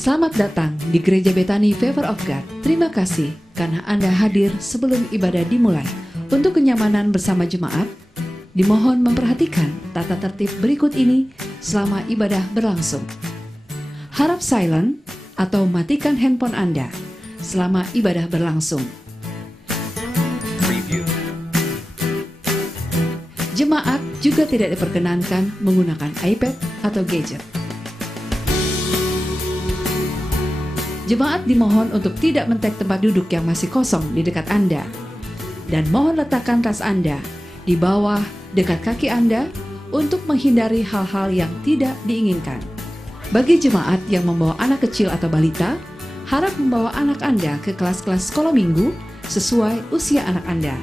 Selamat datang di Gereja Betani Favor of God. Terima kasih karena Anda hadir sebelum ibadah dimulai. Untuk kenyamanan bersama jemaat, dimohon memperhatikan tata tertib berikut ini selama ibadah berlangsung. Harap silent atau matikan handphone Anda selama ibadah berlangsung. Preview. Jemaat juga tidak diperkenankan menggunakan iPad atau gadget. Jemaat dimohon untuk tidak men-tag tempat duduk yang masih kosong di dekat Anda. Dan mohon letakkan tas Anda di bawah dekat kaki Anda untuk menghindari hal-hal yang tidak diinginkan. Bagi jemaat yang membawa anak kecil atau balita, harap membawa anak Anda ke kelas-kelas sekolah minggu sesuai usia anak Anda.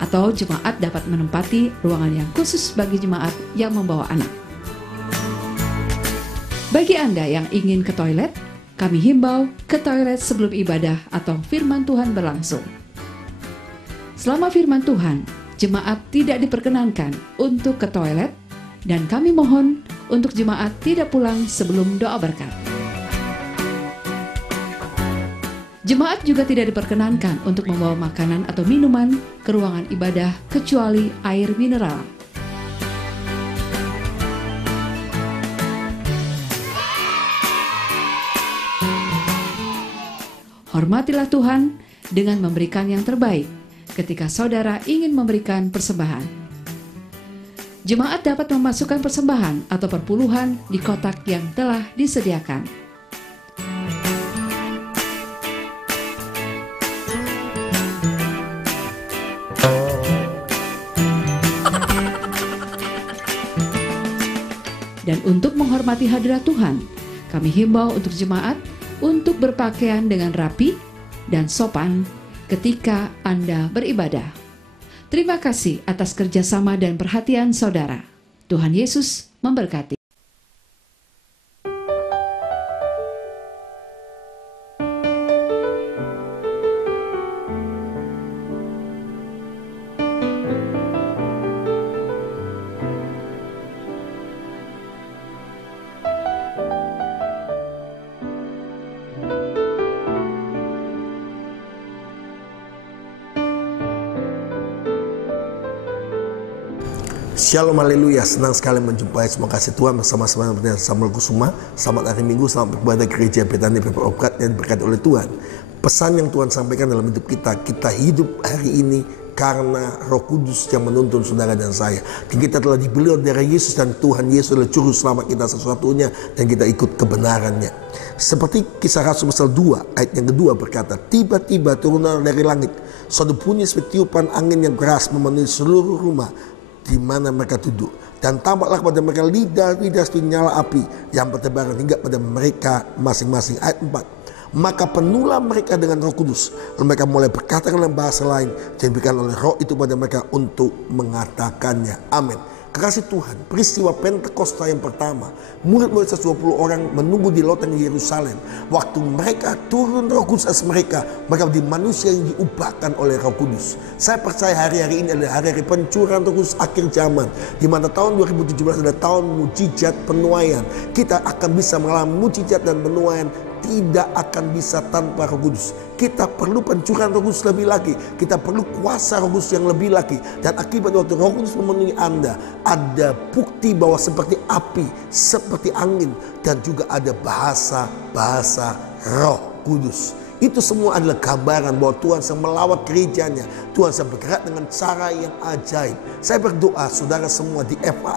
Atau jemaat dapat menempati ruangan yang khusus bagi jemaat yang membawa anak. Bagi Anda yang ingin ke toilet, kami himbau ke toilet sebelum ibadah atau firman Tuhan berlangsung. Selama firman Tuhan, jemaat tidak diperkenankan untuk ke toilet dan kami mohon untuk jemaat tidak pulang sebelum doa berkat. Jemaat juga tidak diperkenankan untuk membawa makanan atau minuman ke ruangan ibadah kecuali air mineral. Hormatilah Tuhan dengan memberikan yang terbaik ketika saudara ingin memberikan persembahan. Jemaat dapat memasukkan persembahan atau perpuluhan di kotak yang telah disediakan. Dan untuk menghormati hadirat Tuhan, kami himbau untuk jemaat untuk berpakaian dengan rapi dan sopan ketika Anda beribadah. Terima kasih atas kerjasama dan perhatian saudara. Tuhan Yesus memberkati. Shalom, haleluya, senang sekali menjumpai semua kasih Tuhan bersama-sama dengan Samuel Kusuma. Selamat hari Minggu, selamat beribadah Gereja Betani Favor of God yang diberkati oleh Tuhan. Pesan yang Tuhan sampaikan dalam hidup kita hidup hari ini karena Roh Kudus yang menuntun saudara dan saya. Dan kita telah dibeli oleh darah Yesus dan Tuhan Yesus adalah juru selamat kita satu-satunya dan kita ikut kebenarannya. Seperti Kisah Rasul pasal 2 ayat yang kedua berkata, tiba-tiba turunlah dari langit suatu bunyi seperti tiupan angin yang keras memenuhi seluruh rumah di mana mereka duduk, dan tampaklah kepada mereka lidah-lidah seperti nyala api yang bertebaran hingga pada mereka masing-masing. Ayat 4, maka penuhlah mereka dengan Roh Kudus, lalu mereka mulai berkata dalam bahasa lain yang diberikan oleh Roh itu pada mereka untuk mengatakannya. Amin. Kekasih Tuhan, peristiwa Pentakosta yang pertama, murid-murid 120 orang menunggu di loteng Yerusalem. Waktu mereka turun Roh Kudus atas mereka menjadi manusia yang diubahkan oleh Roh Kudus. Saya percaya hari-hari ini adalah hari-hari pencurahan Roh Kudus akhir zaman, di mana tahun 2017 adalah tahun mujizat penuaian. Kita akan bisa mengalami mujizat dan penuaian, tidak akan bisa tanpa Roh Kudus. Kita perlu pencurahan Roh Kudus lebih lagi. Kita perlu kuasa Roh Kudus yang lebih lagi. Dan akibat waktu Roh Kudus memenuhi Anda, ada bukti bahwa seperti api, seperti angin, dan juga ada bahasa Roh Kudus. Itu semua adalah gambaran bahwa Tuhan sedang melawat gerejanya. Tuhan sedang bergerak dengan cara yang ajaib. Saya berdoa saudara semua di FA,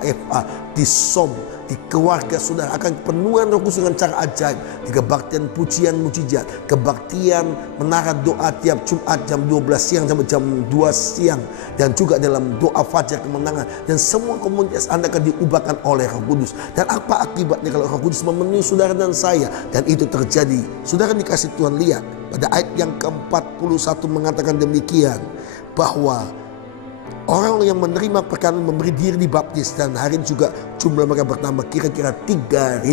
di SOM, di keluarga saudara akan penuhan Roh Kudus dengan cara ajaib. Di kebaktian pujian mujizat, kebaktian menara doa tiap Jumat jam 12 siang sampai jam 2 siang, dan juga dalam doa fajar kemenangan. Dan semua komunitas Anda akan diubahkan oleh Roh Kudus. Dan apa akibatnya kalau Roh Kudus memenuhi saudara dan saya? Dan itu terjadi. Saudara dikasih Tuhan lihat pada ayat yang ke-41 mengatakan demikian, bahwa Orang yang menerima perkanan memberi diri dibaptis, dan hari ini juga jumlah mereka bertambah kira-kira 3.000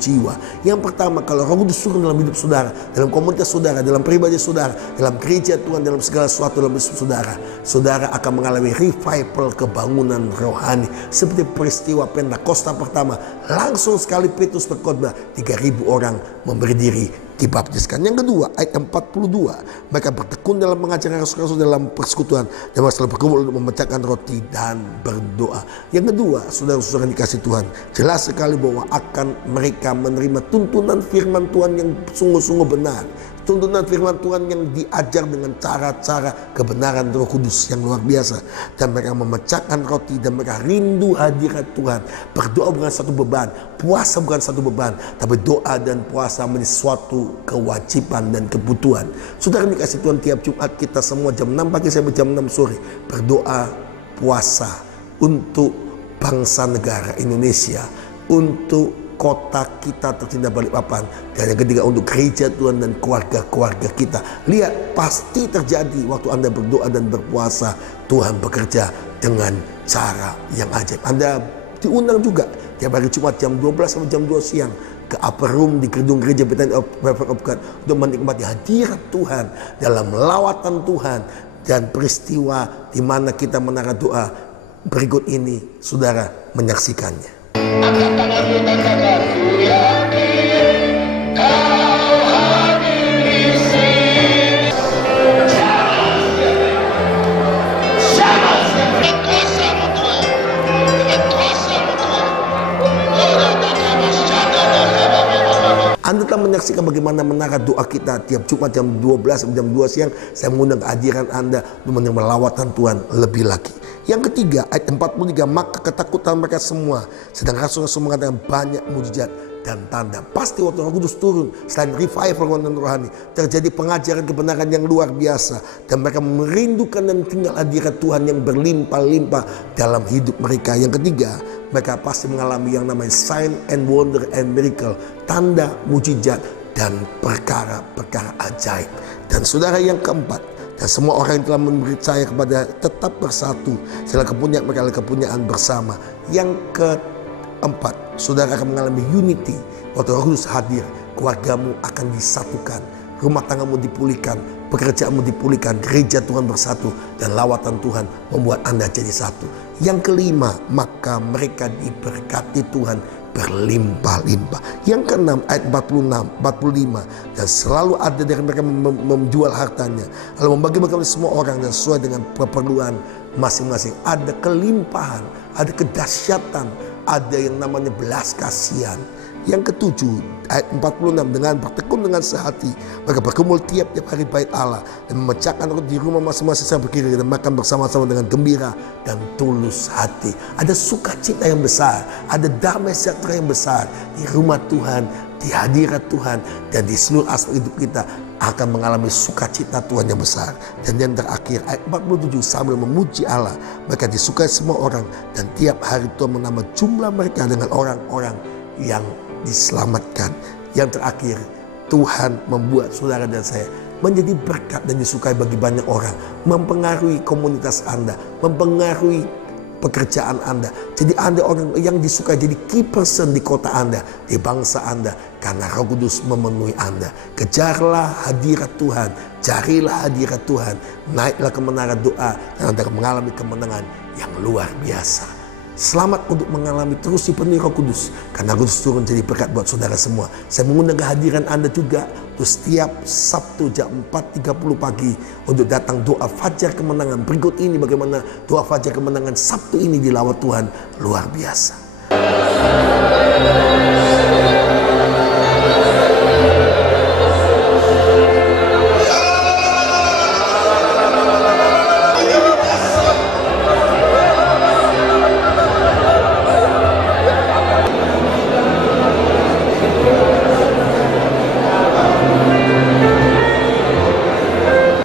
jiwa. Yang pertama, kalau Roh Kudus turun dalam hidup saudara, dalam komunitas saudara, dalam pribadi saudara, dalam gereja Tuhan, dalam segala sesuatu dalam hidup saudara, saudara akan mengalami revival, kebangunan rohani. Seperti peristiwa Pentakosta pertama, langsung sekali Petrus berkhotbah, 3.000 orang memberi diri dibaptiskan. Yang kedua, ayat 42, mereka bertekun dalam mengajar rasul-rasul dalam persekutuan, dan mereka selalu berkumpul untuk memecahkan roti dan berdoa. Yang kedua, saudara-saudara dikasih Tuhan, jelas sekali bahwa akan mereka menerima tuntunan firman Tuhan yang sungguh-sungguh benar. Tuntunan firman Tuhan yang diajar dengan cara-cara kebenaran Roh Kudus yang luar biasa. Dan mereka memecahkan roti, dan mereka rindu hadirat Tuhan. Berdoa bukan satu beban, puasa bukan satu beban, tapi doa dan puasa menjadi suatu kewajiban dan kebutuhan. Saudara dikasih Tuhan, tiap Jumat kita semua jam 6 pagi sampai jam 6 sore berdoa puasa untuk bangsa negara Indonesia, untuk kota kita tercinta Balikpapan, dan yang ketiga untuk gereja Tuhan dan keluarga-keluarga kita. Lihat, pasti terjadi waktu Anda berdoa dan berpuasa, Tuhan bekerja dengan cara yang ajaib. Anda diundang juga tiap hari Jumat jam 12 sampai jam 2 siang ke upper room di gedung gereja Bethany of God untuk menikmati hadirat Tuhan dalam lawatan Tuhan dan peristiwa di mana kita menara doa. Berikut ini saudara menyaksikannya. Angkat tanganmu, katakan, ku yakin kau hadir di sini. Dengan kuasa-Mu Tuhan, dengan kuasa-Mu Tuhan. Anda telah menyaksikan bagaimana menara doa kita tiap Jumat jam 12 sampai jam 2 siang. Saya mengundang kehadiran Anda untuk menerima lawatan Tuhan lebih lagi. Yang ketiga, ayat 43, maka ketakutan mereka semua, sedang rasul-rasul mengatakan banyak mujizat dan tanda. Pasti waktu Roh Kudus turun, selain revival dan rohani, terjadi pengajaran kebenaran yang luar biasa, dan mereka merindukan dan tinggal hadirat Tuhan yang berlimpah-limpah dalam hidup mereka. Yang ketiga, mereka pasti mengalami yang namanya sign and wonder and miracle, tanda, mujizat, dan perkara-perkara ajaib. Dan saudara, yang keempat, dan semua orang yang telah percaya kepada tetap bersatu, setelah kepunyaan mereka adalah kepunyaan bersama. Yang keempat, saudara akan mengalami unity. Waktu Roh Kudus hadir, keluargamu akan disatukan, rumah tanggamu dipulihkan, pekerjaanmu dipulihkan, gereja Tuhan bersatu, dan lawatan Tuhan membuat Anda jadi satu. Yang kelima, maka mereka diberkati Tuhan berlimpah-limpah. Yang keenam, ayat 45, dan selalu ada dari mereka menjual hartanya, lalu membagi-bagi semua orang dan sesuai dengan keperluan masing-masing. Ada kelimpahan, ada kedahsyatan, ada yang namanya belas kasihan. Yang ketujuh, ayat 46, dengan bertekun dengan sehati, mereka berkumpul tiap-tiap hari bait Allah dan memecahkan roti di rumah masing-masing sampai kiri dan makan bersama-sama dengan gembira dan tulus hati. Ada sukacita yang besar, ada damai sejahtera yang besar di rumah Tuhan, di hadirat Tuhan, dan di seluruh aspek hidup kita akan mengalami sukacita Tuhan yang besar. Dan yang terakhir, ayat 47, sambil memuji Allah, mereka disukai semua orang, dan tiap hari Tuhan menambah jumlah mereka dengan orang-orang yang diselamatkan. Yang terakhir, Tuhan membuat saudara dan saya menjadi berkat dan disukai bagi banyak orang, mempengaruhi komunitas Anda, mempengaruhi pekerjaan Anda. Jadi Anda orang yang disukai, jadi key person di kota Anda, di bangsa Anda, karena Roh Kudus memenuhi Anda. Kejarlah hadirat Tuhan, carilah hadirat Tuhan, naiklah ke menara doa, dan Anda akan mengalami kemenangan yang luar biasa. Selamat untuk mengalami terus dipenuhi Roh Kudus, karena Roh Kudus turun jadi berkat buat saudara semua. Saya mengundang kehadiran Anda juga untuk setiap Sabtu jam 4.30 pagi untuk datang doa fajar kemenangan. Berikut ini bagaimana doa fajar kemenangan Sabtu ini dilawat Tuhan luar biasa.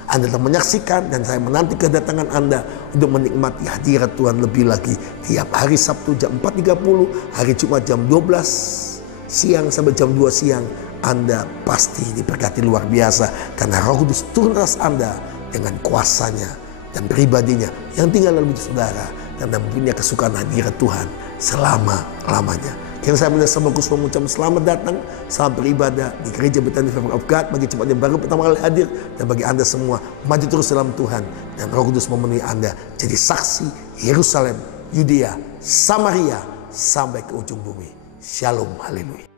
Anda telah menyaksikan, dan saya menanti kedatangan Anda untuk menikmati hadirat Tuhan lebih lagi tiap hari Sabtu jam 4.30, hari Jumat jam 12 siang sampai jam 2 siang. Anda pasti diberkati luar biasa karena Roh Kudus turun atas Anda dengan kuasanya, dan pribadinya yang tinggal dalam hidup saudara, dan punya kesukaan hadirat Tuhan selama-lamanya. Yang saya punya Samuel Kusuma mengucapkan selamat datang, selamat beribadah di Gereja Bethany Family of God. Bagi jemaat yang baru pertama kali hadir, dan bagi Anda semua, maju terus dalam Tuhan, dan Roh Kudus memenuhi Anda jadi saksi Yerusalem, Yudea, Samaria, sampai ke ujung bumi. Shalom, haleluya.